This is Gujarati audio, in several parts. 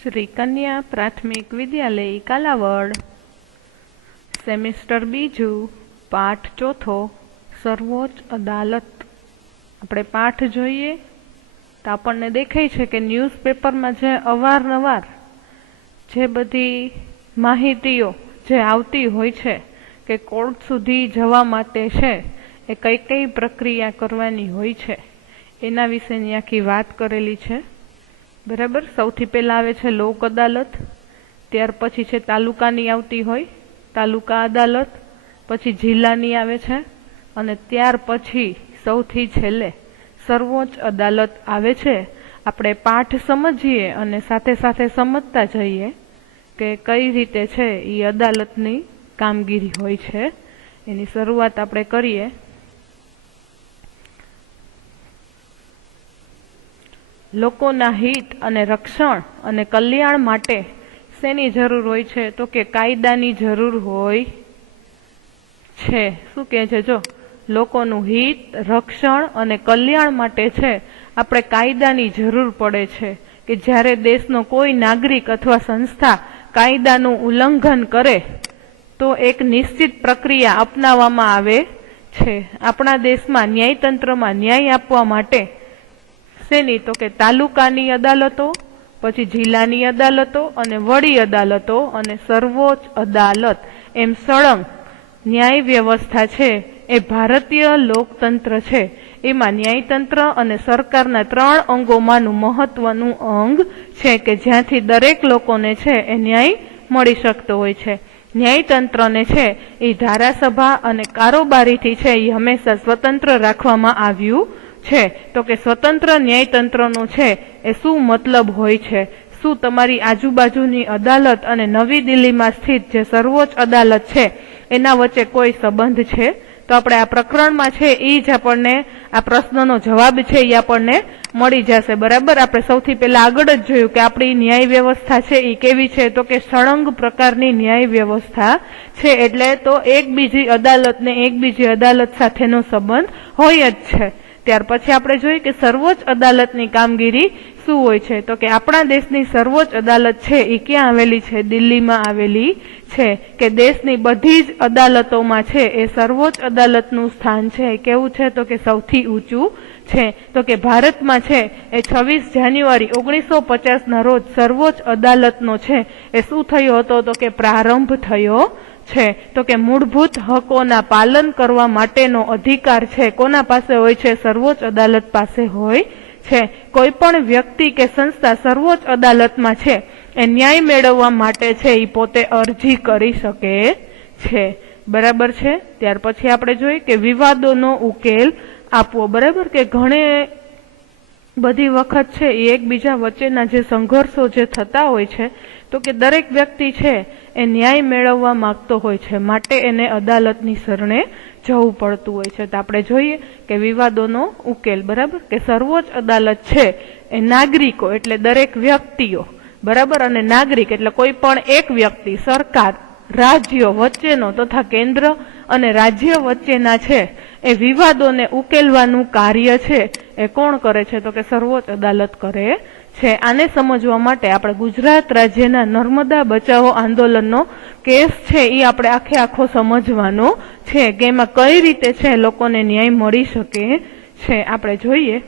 श्री कन्या प्राथमिक विद्यालय कालावड सेमिस्टर बीजू पाठ चौथो सर्वोच्च अदालत। આપણે પાઠ જોઈએ તો આપણને દેખાય છે કે ન્યૂઝપેપરમાં જે અવારનવાર જે બધી માહિતીઓ જે આવતી હોય છે કે કોર્ટ સુધી જવા માટે છે એ કઈ કઈ પ્રક્રિયા કરવાની હોય છે એના વિશેની આખી વાત કરેલી છે। બરાબર, સૌથી પહેલા આવે છે લોક અદાલત, ત્યાર પછી છે તાલુકાની આવતી હોય તાલુકા અદાલત, પછી જિલ્લાની આવે છે અને ત્યાર પછી સૌથી છેલ્લે સર્વોચ્ચ અદાલત આવે છે। આપણે પાઠ સમજીએ અને સાથે સાથે સમજતા જઈએ કે કઈ રીતે છે એ અદાલતની કામગીરી હોય છે। એની શરૂઆત આપણે કરીએ। લોકોના હિત અને રક્ષણ અને કલ્યાણ માટે શેની જરૂર હોય છે? તો કે કાયદાની જરૂર હોય છે। શું કહે છે? જો લોકોનું હિત, રક્ષણ અને કલ્યાણ માટે છે આપણે કાયદાની જરૂર પડે છે કે જ્યારે દેશનો કોઈ નાગરિક અથવા સંસ્થા કાયદાનું ઉલ્લંઘન કરે તો એક નિશ્ચિત પ્રક્રિયા અપનાવવામાં આવે છે। આપણા દેશમાં ન્યાયતંત્રમાં ન્યાય આપવા માટે શેની? તો કે તાલુકાની અદાલતો, પછી જિલ્લાની અદાલતો અને વડી અદાલતો અને સર્વોચ્ચ અદાલત એમ સળંગ ન્યાય વ્યવસ્થા છે એ ભારતીય લોકતંત્ર છે। એમાં ન્યાયતંત્ર અને સરકારના 3 અંગોમાંનું મહત્વનું અંગ છે કે જ્યાંથી દરેક લોકોને છે એ ન્યાય મળી શકતો હોય છે। ન્યાયતંત્રને છે એ ધારાસભા અને કારોબારીથી છે એ હંમેશા સ્વતંત્ર રાખવામાં આવ્યું છે। તો કે સ્વતંત્ર ન્યાયતંત્રનો છે એ શું મતલબ હોય છે? શું તમારી આજુબાજુની અદાલત અને નવી દિલ્હીમાં સ્થિત જે સર્વોચ્ચ અદાલત છે એના વચ્ચે કોઈ સંબંધ છે? તો આપણે આ પ્રકરણમાં છે એ જ આપણને આ પ્રશ્નનો જવાબ છે એ આપણને મળી જશે। બરાબર, આપણે સૌથી પહેલા આગળ જ જોયું કે આપણી ન્યાય વ્યવસ્થા છે એ કેવી છે? તો કે સળંગ પ્રકારની ન્યાય વ્યવસ્થા છે। એટલે તો એક બીજી અદાલતને એક બીજી અદાલત સાથેનો સંબંધ હોય જ છે। ત્યાર પછી આપણે જોઈએ કે સર્વોચ્ચ અદાલતની કામગીરી શું હોય છે? તો કે આપણા દેશની સર્વોચ્ચ અદાલત છે એ ક્યાં આવેલી છે? દિલ્હીમાં આવેલી છે। કે દેશની બધી જ અદાલતોમાં છે એ સર્વોચ્ચ અદાલતનું સ્થાન છે એ કેવું છે? તો કે સૌથી ઊંચું છે। તો કે ભારતમાં છે એ 26 જાન્યુઆરી 1950 ના રોજ સર્વોચ્ચ અદાલતનો છે એ શું થયો હતો? તો કે પ્રારંભ થયો છે। તો કે મૂળભૂત હકોના પાલન કરવા માટેનો અધિકાર છે કોના પાસે હોય છે? સર્વોચ્ચ અદાલત પાસે હોય છે। કોઈ પણ વ્યક્તિ કે સંસ્થા સર્વોચ્ચ અદાલતમાં છે એ ન્યાય મેળવવા માટે છે એ પોતે અરજી કરી શકે છે। બરાબર છે। ત્યાર પછી આપણે જોઈએ કે વિવાદોનો ઉકેલ આપવો। બરાબર, કે ઘણી બધી વખત છે એ એકબીજા વચ્ચેના જે સંઘર્ષો જે થતા હોય છે તો કે દરેક વ્યક્તિ છે એ ન્યાય મેળવવા માંગતો હોય છે, માટે એને અદાલતની શરણે જવું પડતું હોય છે। તો આપણે જોઈએ કે વિવાદોનો ઉકેલ, બરાબર, કે સર્વોચ્ચ અદાલત છે એ નાગરિકો એટલે દરેક વ્યક્તિઓ, બરાબર, અને નાગરિક એટલે કોઈ પણ એક વ્યક્તિ, સરકાર, રાજ્યો વચ્ચેનો તથા કેન્દ્ર અને રાજ્ય વચ્ચેના છે એ વિવાદોને ઉકેલવાનું કાર્ય છે એ કોણ કરે છે? તો કે સર્વોચ્ચ અદાલત કરે છે। આને સમજવા માટે આપણે ગુજરાત રાજ્યના નર્મદા બચાવો આંદોલનનો કેસ છે એ આપણે આખો સમજવાનો છે કે એમાં કઈ રીતે છે લોકોને ન્યાય મળી શકે છે। આપણે જોઈએ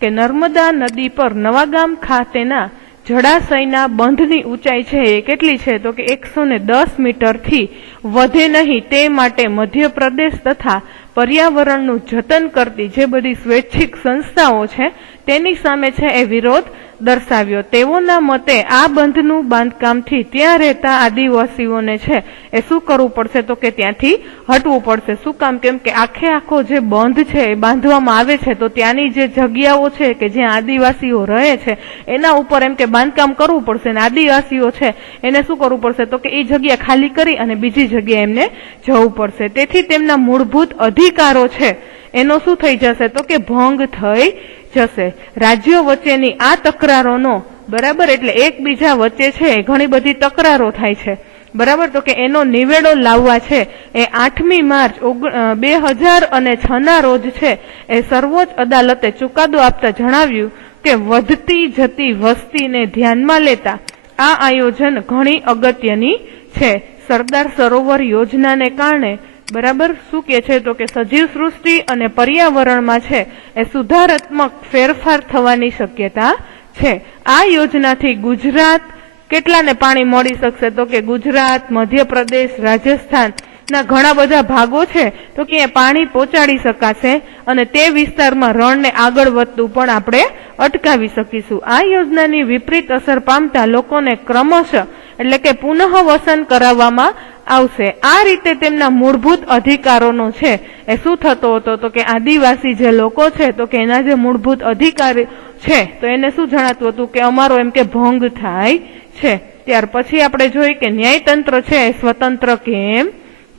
કે નર્મદા નદી પર નવાગામ ખાતેના જળાશયના બંધની ઊંચાઈ છે એ કેટલી છે? તો કે 110 મીટરથી વધે નહીં તે માટે મધ્યપ્રદેશ તથા પર્યાવરણનું જતન કરતી જે બધી સ્વૈચ્છિક સંસ્થાઓ છે તેની સામે છે એ વિરોધ દર્શાવ્યો। તેઓના મતે આ બંધનું બાંધકામથી ત્યાં રહેતા આદિવાસીઓને છે એ શું કરવું પડશે? તો કે ત્યાંથી હટવું પડશે। શું કામ? કેમ કે આખો જે બંધ છે એ બાંધવામાં આવે છે તો ત્યાંની જે જગ્યાઓ છે કે જ્યાં આદિવાસીઓ રહે છે એના ઉપર એમ કે બાંધકામ કરવું પડશે ને આદિવાસીઓ છે એને શું કરવું પડશે? તો કે એ જગ્યા ખાલી કરી અને બીજી જગ્યાએ એમને જવું પડશે। તેથી તેમના મૂળભૂત અધિકારો છે એનો શું થઈ જશે? તો કે ભંગ થઈ જશે। રાજ્યો વચ્ચેની આ તકરારોનો, બરાબર, એટલે એકબીજા વચ્ચે છે ઘણી બધી તકરારો થાય છે, બરાબર, તો કે એનો નિવેડો લાવવા છે એ 8મી માર્ચ 2006 ના રોજ છે એ સર્વોચ્ચ અદાલતે ચુકાદો આપતા જણાવ્યું કે વધતી જતી વસ્તીને ધ્યાનમાં લેતા આ આયોજન ઘણી અગત્યની છે. સરદાર સરોવર યોજનાને કારણે બરાબર શું કે છે તો કે સજીવ સૃષ્ટિ અને પર્યાવરણમાં છે એ સુધારાત્મક ફેરફાર થવાની શક્યતા છે. આ યોજનાથી ગુજરાત કેટલાને પાણી મળી શકશે તો કે ગુજરાત, મધ્યપ્રદેશ, રાજસ્થાન ના ઘણા બધા ભાગો છે તો કે પાણી પહોંચાડી શકાશે અને તે વિસ્તારમાં રણને આગળ વધતું પણ આપણે અટકાવી શકીશું. આ યોજનાની વિપરીત અસર પામતા લોકોને ક્રમશઃ એટલે કે પુનઃ વસન કરાવવામાં આવશે. આ રીતે તેમના મૂળભૂત અધિકારોનો છે એ શું થતો હતો તો કે આદિવાસી જે લોકો છે તો કે એના જે મૂળભૂત અધિકાર છે તો એને શું જણાતું હતું કે અમારો એમ કે ભંગ થાય છે. ત્યાર પછી આપણે જોઈએ કે ન્યાયતંત્ર છે એ સ્વતંત્ર કેમ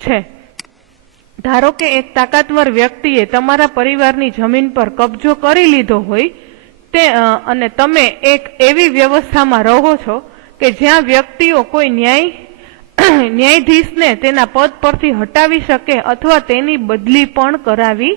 છે. ધારો કે એક તાકાતવર વ્યક્તિએ તમારા પરિવારની જમીન પર કબજો કરી લીધો હોય તે અને તમે એક એવી વ્યવસ્થામાં રહો છો કે જ્યાં વ્યક્તિઓ કોઈ ન્યાયાધીશને તેના પદ પરથી હટાવી શકે અથવા તેની બદલી પણ કરાવી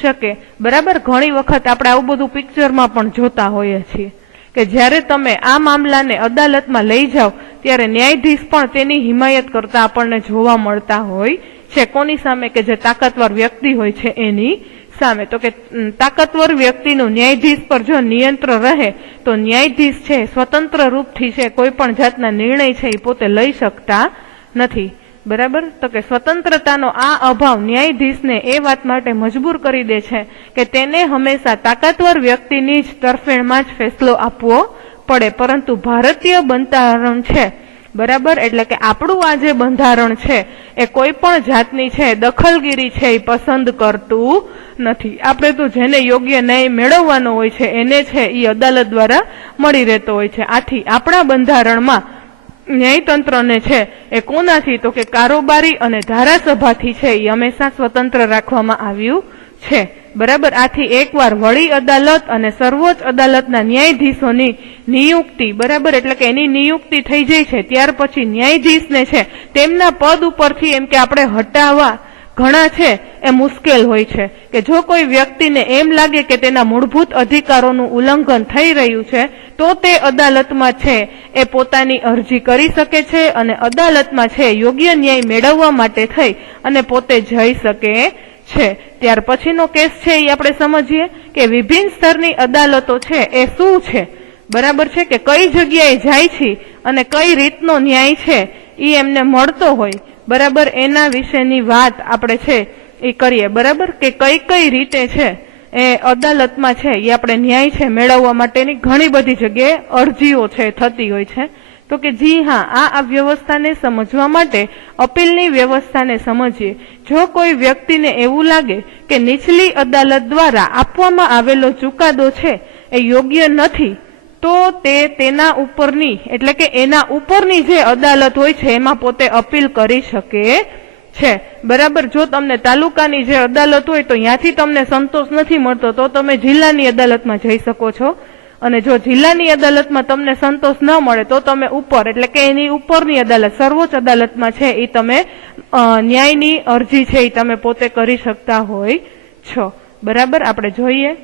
શકે. બરાબર, ઘણી વખત આપણે આવું બધું પિક્ચરમાં પણ જોતા હોઈએ છીએ કે જ્યારે તમે આ મામલાને અદાલતમાં લઈ જાઓ ત્યારે ન્યાયાધીશ પણ તેની હિમાયત કરતા આપણને જોવા મળતા હોય છે. કોની સામે? કે જે તાકાતવર વ્યક્તિ હોય છે એની સામે. તો કે તાકાતવર વ્યક્તિનું ન્યાયાધીશ પર જો નિયંત્રણ રહે તો ન્યાયાધીશ છે સ્વતંત્ર રૂપથી છે કોઈ પણ જાતના નિર્ણય છે એ પોતે લઈ શકતા નથી. બરાબર, તો કે સ્વતંત્રતાનો આ અભાવ ન્યાયાધીશને એ વાત માટે મજબૂર કરી દે છે કે તેને હંમેશા તાકાતવર વ્યક્તિની જ તરફેણમાં જ ફેસલો આપવો પડે. પરંતુ ભારતીય બંધારણ છે બરાબર, એટલે કે આપણું આ જે બંધારણ છે એ કોઈ પણ જાતની છે દખલગીરી છે એ પસંદ કરતું નથી. આપણે તો જેને યોગ્ય ન્યાય મેળવવાનો હોય છે એને છે એ અદાલત દ્વારા મળી રહેતો હોય છે. આથી આપણા બંધારણમાં ન્યાયતંત્રને છે એ કોનાથી તો કે કારોબારી અને ધારાસભાથી છે એ હંમેશા સ્વતંત્ર રાખવામાં આવ્યું છે. બરાબર, આથી એકવાર વડી અદાલત અને સર્વોચ્ચ અદાલતના ન્યાયાધીશોની નિયુક્તિ બરાબર એટલે કે એની નિયુક્તિ થઈ જાય છે ત્યાર પછી ન્યાયાધીશને છે તેમના પદ ઉપરથી એમ કે આપણે હટાવવા ઘણા છે એ મુશ્કેલ હોય છે. કે જો કોઈ વ્યક્તિને એમ લાગે કે તેના મૂળભૂત અધિકારોનું ઉલ્લંઘન થઈ રહ્યું છે તો તે અદાલતમાં છે એ પોતાની અરજી કરી શકે છે અને અદાલતમાં છે યોગ્ય ન્યાય મેળવવા માટે થઈ અને પોતે જઈ શકે છે. ત્યાર પછીનો કેસ છે એ આપણે સમજીએ કે વિભિન્ન સ્તરની અદાલતો છે એ શું છે. બરાબર છે કે કઈ જગ્યાએ જાય છે અને કઈ રીતનો ન્યાય છે એ એમને મળતો હોય બરાબર એના વિશેની વાત આપણે છે એ કરીએ. બરાબર, કે કઈ કઈ રીતે છે એ અદાલતમાં છે એ આપણે ન્યાય છે મેળવવા માટેની ઘણી બધી જગ્યાએ અરજીઓ છે થતી હોય છે. તો કે જી હા, આ વ્યવસ્થાને સમજવા માટે અપીલની વ્યવસ્થાને સમજીએ. જો કોઈ વ્યક્તિને એવું લાગે કે નીચલી અદાલત દ્વારા આપવામાં આવેલો ચુકાદો છે એ યોગ્ય નથી તો તે તેના ઉપરની એટલે કે એના ઉપરની જે અદાલત હોય છે એમાં પોતે અપીલ કરી શકે છે. બરાબર, જો તમને તાલુકાની જે અદાલત હોય તો ત્યાંથી તમને સંતોષ નથી મળતો તો તમે જિલ્લાની અદાલતમાં જઈ શકો છો અને જો જિલ્લાની અદાલતમાં તમને સંતોષ ન મળે તો તમે ઉપર એટલે કે એની ઉપરની અદાલત સર્વોચ્ચ અદાલતમાં છે એ તમે ન્યાયની અરજી છે એ તમે પોતે કરી શકતા હોય છો. બરાબર, આપણે જોઈએ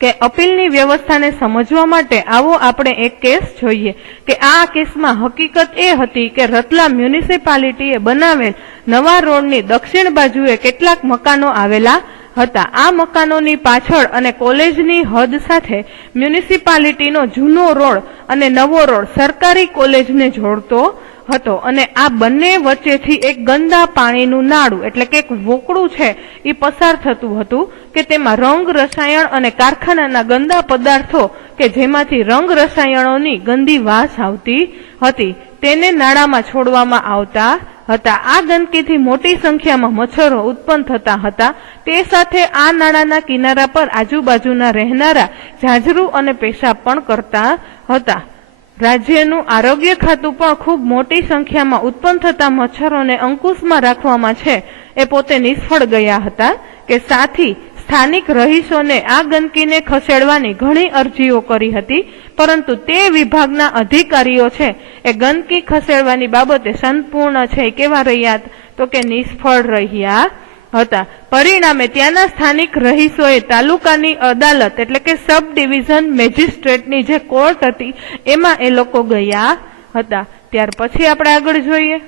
કે અપીલની વ્યવસ્થાને સમજવા માટે આવો આપણે એક કેસ જોઈએ કે આ કેસમાં હકીકત એ હતી કે રતલામ મ્યુનિસિપાલિટીએ બનાવેલ નવા રોડની દક્ષિણ બાજુએ કેટલાક મકાનો આવેલા હતા. આ મકાનોની પાછળ અને કોલેજની હદ સાથે મ્યુનિસિપાલિટીનો જૂનો રોડ અને નવો રોડ સરકારી કોલેજને જોડતો હતો અને આ બંને વચ્ચેથી એક ગંદા પાણીનું નાળું એટલે કે એક વોકડું છે એ પસાર થતું હતું કે તેમાં રંગ રસાયણ અને કારખાનાના ગંદા પદાર્થો કે જેમાંથી રંગ રસાયણોની ગંદી વાસ આવતી હતી તેને નાળામાં છોડવામાં આવતા હતા. આ ગંદકીથી મોટી સંખ્યામાં મચ્છરો ઉત્પન્ન થતા હતા. તે સાથે આ નાળાના કિનારા પર આજુબાજુના રહેનારા ઝાઝરું અને પેશાબ પણ કરતા હતા. રાજ્યનું આરોગ્ય ખાતું પણ ખૂબ મોટી સંખ્યામાં ઉત્પન્ન થતા મચ્છરોને અંકુશમાં રાખવામાં છે એ પોતે નિષ્ફળ ગયા હતા કે સાથી સ્થાનિક રહીશોને આ ગંદકીને ખસેડવાની ઘણી અરજીઓ કરી હતી પરંતુ તે વિભાગના અધિકારીઓ છે એ ગંદકી ખસેડવાની બાબતે સંપૂર્ણ છે કેવા રહ્યા તો કે નિષ્ફળ રહ્યા હતા. પરિણામે ત્યાંના સ્થાનિક રહીશોએ તાલુકાની અદાલત એટલે કે સબ ડિવિઝન મેજિસ્ટ્રેટની જે કોર્ટ હતી એમાં એ લોકો ગયા હતા. ત્યાર પછી આપણે આગળ જોઈએ.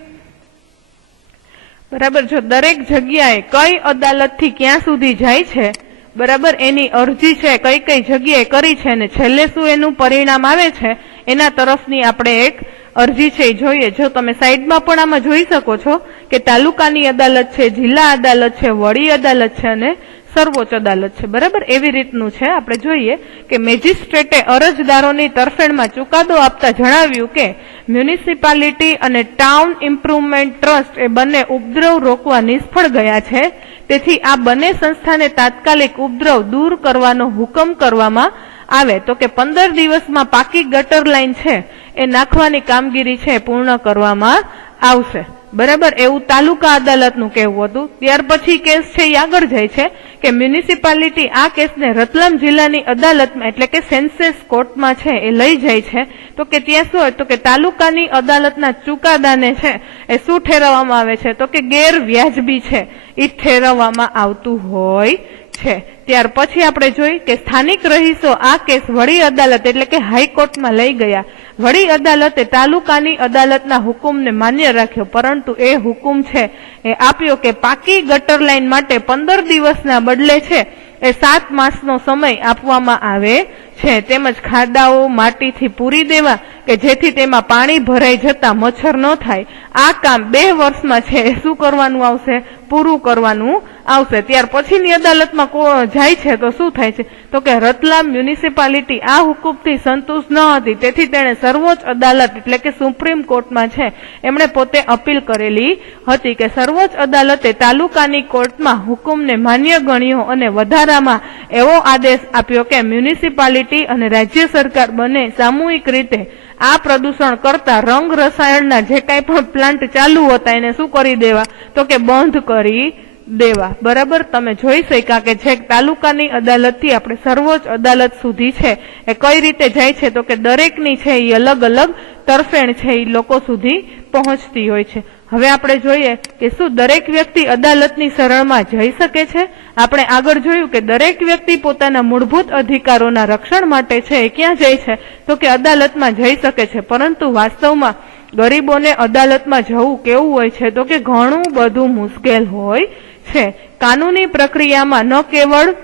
બરાબર, જો દરેક જગ્યાએ કઈ અદાલતથી ક્યાં સુધી જાય છે, બરાબર, એની અરજી છે કઈ કઈ જગ્યાએ કરી છે અને છેલ્લે શું એનું પરિણામ આવે છે એના તરફની આપણે એક અરજી છે એ જોઈએ. જો તમે સાઈડમાં પણ આમાં જોઈ શકો છો કે તાલુકાની અદાલત છે, જિલ્લા અદાલત છે, વડી અદાલત છે અને સર્વોચ્ચ અદાલત છે. બરાબર, એવી રીતનું છે. આપણે જોઈએ કે મેજિસ્ટ્રેટે અરજદારોની તરફેણમાં ચુકાદો આપતા જણાવ્યું કે મ્યુનિસિપાલિટી અને ટાઉન ઇમ્પ્રુવમેન્ટ ટ્રસ્ટ એ બંને ઉપદ્રવ રોકવા નિષ્ફળ ગયા છે. તેથી આ બંને સંસ્થાને તાત્કાલિક ઉપદ્રવ દૂર કરવાનો હુકમ કરવામાં આવે. તો કે 15 દિવસમાં પાકી ગટર લાઈન છે એ નાખવાની કામગીરી છે પૂર્ણ કરવામાં આવશે. બરાબર, એવું તાલુકા અદાલતનું કહેવું હતું. ત્યાર પછી કેસ છે એ આગળ જાય છે કે મ્યુનિસિપાલિટી આ કેસને રતલામ જિલ્લાની અદાલતમાં એટલે કે સેન્સેસ કોર્ટમાં છે એ લઈ જાય છે. તો કે ત્યાં શું હોય તો કે તાલુકાની અદાલતના ચુકાદાને છે એ શું ઠેરવવામાં આવે છે તો કે ગેરવ્યાજબી છે એ ઠેરવવામાં આવતું હોય છે. ત્યાર પછી આપણે જોઈ કે સ્થાનિક રહીશો આ કેસ વડી અદાલત એટલે કે હાઈકોર્ટમાં લઈ ગયા. વડી અદાલતે તાલુકાની અદાલતના હુકમને માન્ય રાખ્યો, પરંતુ એ હુકમ છે એ આપ્યો કે પાકી ગટર લાઈન માટે 15 દિવસના બદલે છે એ 7 માસનો સમય આપવામાં આવે છે. તેમજ ખાડાઓ માટીથી પૂરી દેવા કે જેથી તેમાં પાણી ભરાઈ જતા મચ્છર ન થાય. આ કામ 2 વર્ષમાં છે એ શું કરવાનું આવશે, પૂરું કરવાનું આવશે. ત્યાર પછીની અદાલતમાં જાય છે તો શું થાય છે તો કે રતલામ મ્યુનિસિપાલિટી આ હુકમથી સંતુષ્ટ ન હતી, તેથી તેણે સર્વોચ્ચ અદાલત એટલે કે સુપ્રીમ કોર્ટમાં છે એમણે પોતે અપીલ કરેલી હતી કે સર્વોચ્ચ અદાલતે તાલુકાની કોર્ટમાં હુકમને માન્ય ગણ્યો અને વધારામાં એવો આદેશ આપ્યો કે મ્યુનિસિપાલિટી અને રાજ્ય સરકાર બંને સામૂહિક રીતે આ પ્રદૂષણ કરતા રંગ રસાયણના જે કાંઈ પણ પ્લાન્ટ ચાલુ હતા એને શું કરી દેવા તો કે બંધ કરી દેવા. બરાબર, તમે જોઈ શક્યા કે છેક તાલુકાની અદાલતથી આપણે સર્વોચ્ચ અદાલત સુધી છે એ કઈ રીતે જાય છે તો કે દરેકની છે એ અલગ અલગ તરફેણ છે એ લોકો સુધી પહોંચતી હોય છે. હવે આપણે જોઈએ કે શું દરેક વ્યક્તિ અદાલતની શરણમાં જઈ શકે છે. આપણે આગળ જોયું કે દરેક વ્યક્તિ પોતાના મૂળભૂત અધિકારોના રક્ષણ માટે છે એ ક્યાં જાય છે તો કે અદાલતમાં જઈ શકે છે, પરંતુ વાસ્તવમાં ગરીબોને અદાલતમાં જવું કેવું હોય છે તો કે ઘણું બધું મુશ્કેલ હોય છે. કાનૂની પ્રક્રિયામાં ન કેવળ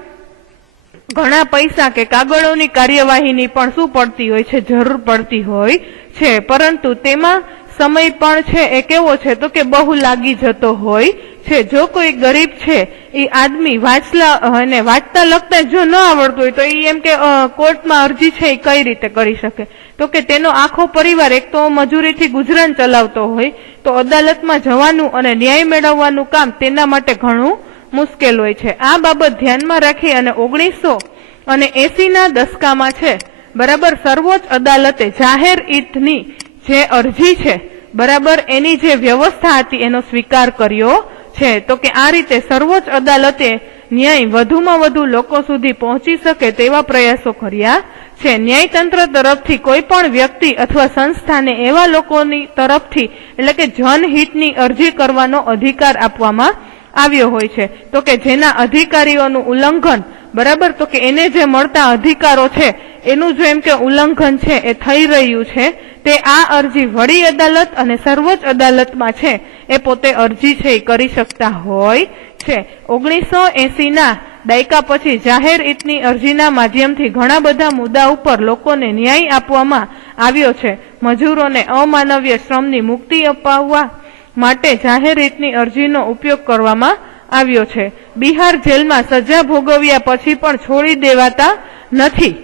ઘણા પૈસા કે કાગળોની કાર્યવાહીની પણ શું પડતી હોય છે, જરૂર પડતી હોય છે, પરંતુ તેમાં સમય પણ છે એ કેવો છે તો કે બહુ લાગી જતો હોય છે. જો કોઈ ગરીબ છે એ આદમી વાંચતા લખતા જો ન આવડતું હોય તો એ એમ કે કોર્ટમાં અરજી છે એ કઈ રીતે કરી શકે તો કે તેનો આખો પરિવાર એક તો મજૂરીથી ગુજરાન ચલાવતો હોય તો અદાલતમાં જવાનું અને ન્યાય મેળવવાનું કામ તેના માટે ઘણું મુશ્કેલ હોય છે. આ બાબત ધ્યાનમાં રાખી અને 1980ના દશકામાં છે બરાબર સર્વોચ્ચ અદાલતે જાહેર હિતની જે અરજી છે બરાબર એની જે વ્યવસ્થા હતી એનો સ્વીકાર કર્યો છે. તો કે આ રીતે સર્વોચ્ચ અદાલતે ન્યાય વધુમાં વધુ લોકો સુધી પહોંચી શકે તેવા પ્રયાસો કર્યા છે. ન્યાયતંત્ર તરફથી કોઈ પણ વ્યક્તિ અથવા સંસ્થાને એવા લોકોની તરફથી એટલે કે જનહિતની અરજી કરવાનો અધિકાર આપવામાં આવ્યો હોય છે તો કે જેના અધિકારીઓનું ઉલ્લંઘન બરાબર તો કે એને જે મળતા અધિકારો છે એનું જો એમ કે ઉલ્લંઘન છે એ થઈ રહ્યું છે તે આ અરજી વડી અદાલત અને સર્વોચ્ચ અદાલતમાં છે એ પોતે અરજી છે એ કરી શકતા હોય છે. 1980ના દાયકા પછી જાહેર હિતની અરજીના માધ્યમથી ઘણા બધા મુદ્દા ઉપર લોકોને ન્યાય આપવામાં આવ્યો છે. મજૂરોને અમાનવીય શ્રમની મુક્તિ અપાવવા માટે જાહેર હિતની અરજીનો ઉપયોગ કરવામાં આવ્યો છે. બિહાર જેલમાં સજા ભોગવ્યા પછી પણ છોડી દેવાતા નથી.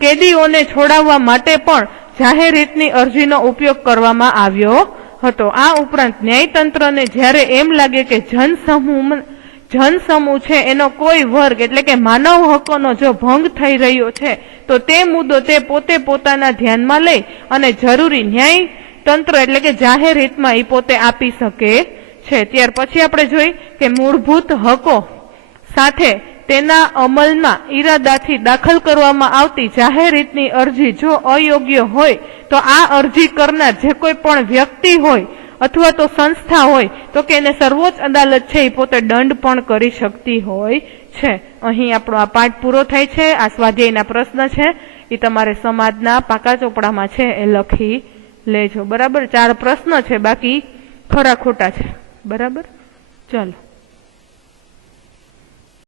કેદીઓને છોડાવવા માટે પણ જાહેર હિતની અરજીનો ઉપયોગ કરવામાં આવ્યો હતો. આ ઉપરાંત ન્યાયતંત્રને જ્યારે એમ લાગે કે જનસમૂહ છે એનો કોઈ વર્ગ એટલે કે માનવ હકોનો જો ભંગ થઈ રહ્યો છે તો તે મુદ્દો તે પોતે પોતાના ધ્યાનમાં લઈ અને જરૂરી ન્યાય તંત્ર એટલે કે જાહેર હિતમાં એ પોતે આપી શકે છે. ત્યાર પછી આપણે જોઈ કે મૂળભૂત હકો સાથે તેના અમલમાં ઈરાદાથી દાખલ કરવામાં આવતી જાહેર હિતની અરજી જો અયોગ્ય હોય તો આ અરજી કરનાર જે કોઈ પણ વ્યક્તિ હોય અથવા તો સંસ્થા હોય તો કે એને સર્વોચ્ચ અદાલત છે એ પોતે દંડ પણ કરી શકતી હોય છે. અહીં આપણો આ પાઠ પૂરો થાય છે. આ સ્વાધ્યાયના પ્રશ્ન છે એ તમારે સમાજના પાકા ચોપડામાં છે એ લખી લેજો. બરાબર, 4 પ્રશ્ન છે, બાકી ખરા ખોટા છે. બરાબર, ચાલો.